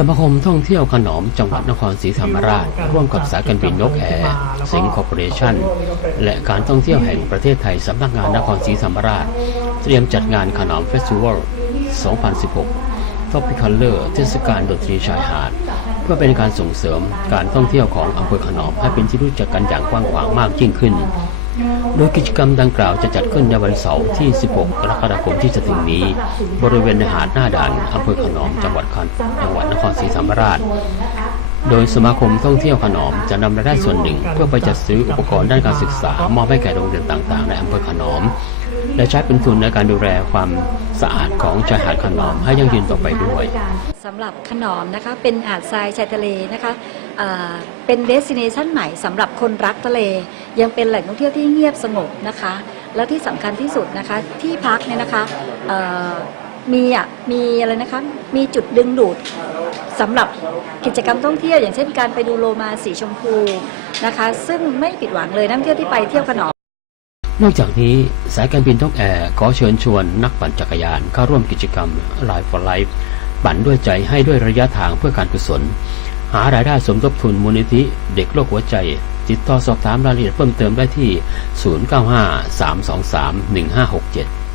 สมาคมท่องเที่ยวขนอมจังหวัดนครศรีธรรมราช ร่วมกับสายการบินนกแอร์สิงคอร์ปอเรชั่น และการท่องเที่ยวแห่งประเทศไทยสำนักงานนครศรีธรรมราช เตรียมจัดงานขนอมเฟสติวัล 2016ท็อปิคัลเลอร์เทศกาลดนตรีชายหาด เพื่อเป็นการส่งเสริมการท่องเที่ยวของอำเภอขนอมให้เป็นที่รู้จักกันอย่างกว้างขวางมากยิ่งขึ้น โดยกิจกรรมดังกล่าวจะจัดขึ้นในวันเสาร์ที่ 16 กรกฎาคมที่จะถึงนี้ บริเวณหาดหน้าด่านอำเภอขนอมจังหวัดขอนจังหวัดนครศรีธรรมราช โดยสมาคมท่องเที่ยวขนอมจะนำรายได้ส่วนหนึ่ง เพื่อไปจัดซื้ออุปกรณ์ด้านการศึกษามอบให้แก่โรงเรียนต่างๆ ในอำเภอขนอม และใช้เป็นทุนในการดูแลความสะอาดของชายหาดขนอมให้ยั่งยืนต่อไปด้วยสำหรับขนอมนะคะเป็นหาดทรายชายทะเลนะคะเป็นเดสิเนชันใหม่สำหรับคนรักทะเล ยังเป็นแหล่งท่องเที่ยวที่เงียบสงบนะคะ และที่สำคัญที่สุดนะคะที่พักเนี่ยนะคะมีอะมีอะไรนะคะมีจุดดึงดูด สำหรับกิจกรรมท่องเที่ยวอย่างเช่นการไปดูโลมาสีชมพูนะคะ ซึ่งไม่ผิดหวังเลยนักท่องเที่ยวที่ไปเที่ยวขนอมนอกจากนี้สายการบินนกแอร์ขอเชิญชวนนักปั่นจักรยานเข้าร่วมกิจกรรม Life for Life ปั่นด้วยใจให้ด้วยระยะทางเพื่อการกุศล หารายได้สมทบทุนมูลนิธิเด็กโรคหัวใจ ติดต่อสอบถามรายละเอียดเพิ่มเติมได้ที่ 095 323 1567